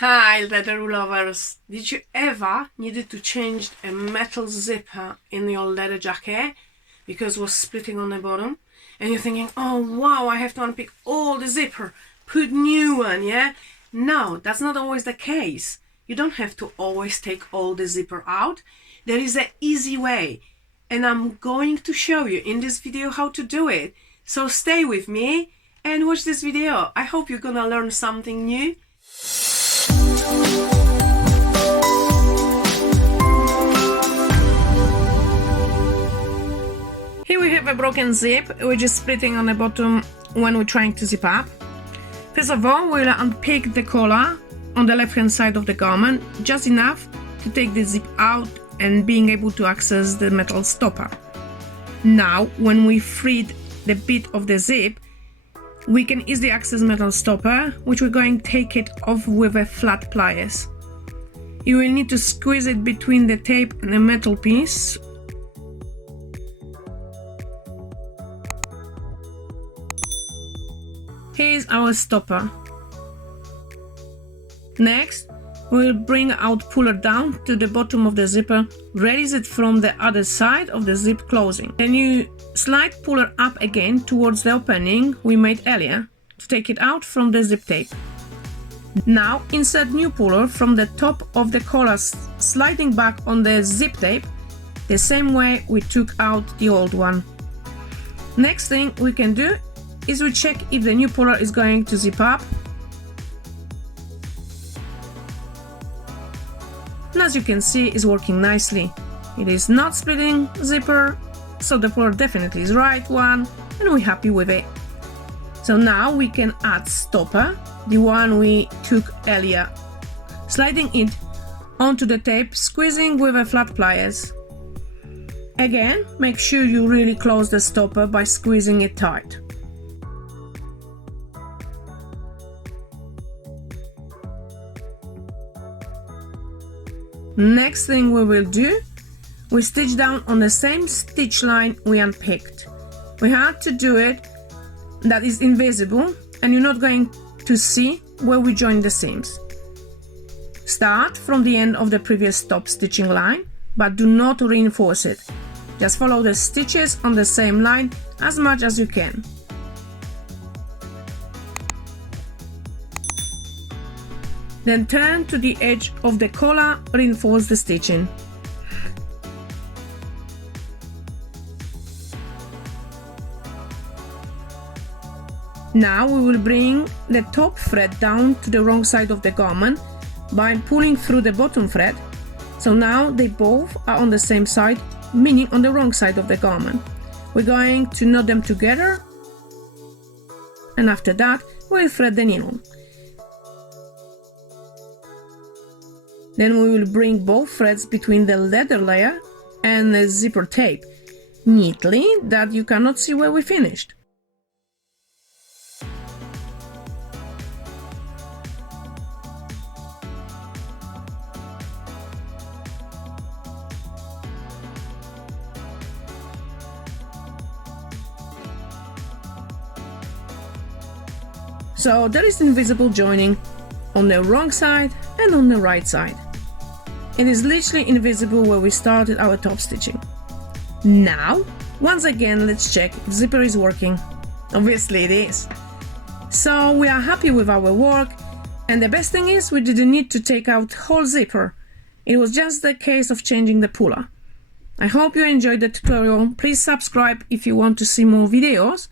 Hi leather lovers! Did you ever needed to change a metal zipper in your leather jacket because it was splitting on the bottom and you're thinking, oh wow, I have to unpick all the zipper, put new one, yeah? No, that's not always the case. You don't have to always take all the zipper out. There is an easy way and I'm going to show you in this video how to do it. So stay with me and watch this video. I hope you're gonna learn something new. Here we have a broken zip, which is splitting on the bottom when we're trying to zip up. First of all, we'll unpick the collar on the left hand side of the garment, just enough to take the zip out and being able to access the metal stopper. Now, when we freed the bit of the zip, we can easily access metal stopper, which we're going to take it off with a flat pliers. You will need to squeeze it between the tape and the metal piece. Here's our stopper. Next, we'll bring out puller down to the bottom of the zipper, release it from the other side of the zip closing. Then you slide puller up again towards the opening we made earlier to take it out from the zip tape. Now insert new puller from the top of the collar, sliding back on the zip tape the same way we took out the old one. Next thing we can do is we check if the new puller is going to zip up. And as you can see, it's working nicely. It is not splitting zipper, so the puller definitely is the right one and we're happy with it. So now we can add stopper, the one we took earlier, sliding it onto the tape, squeezing with a flat pliers. Again, make sure you really close the stopper by squeezing it tight. Next thing we will do, we stitch down on the same stitch line we unpicked. We had to do it that is invisible and you're not going to see where we join the seams. Start from the end of the previous top stitching line, but do not reinforce it. Just follow the stitches on the same line as much as you can. Then turn to the edge of the collar, reinforce the stitching. Now we will bring the top thread down to the wrong side of the garment by pulling through the bottom thread. So now they both are on the same side, meaning on the wrong side of the garment. We're going to knot them together and after that we'll thread the needle. Then we will bring both threads between the leather layer and the zipper tape, neatly that you cannot see where we finished. So there is invisible joining on the wrong side and on the right side. It is literally invisible where we started our top stitching. Now, once again, let's check if zipper is working. Obviously it is. So we are happy with our work, and the best thing is we didn't need to take out whole zipper. It was just the case of changing the puller. I hope you enjoyed the tutorial. Please subscribe if you want to see more videos.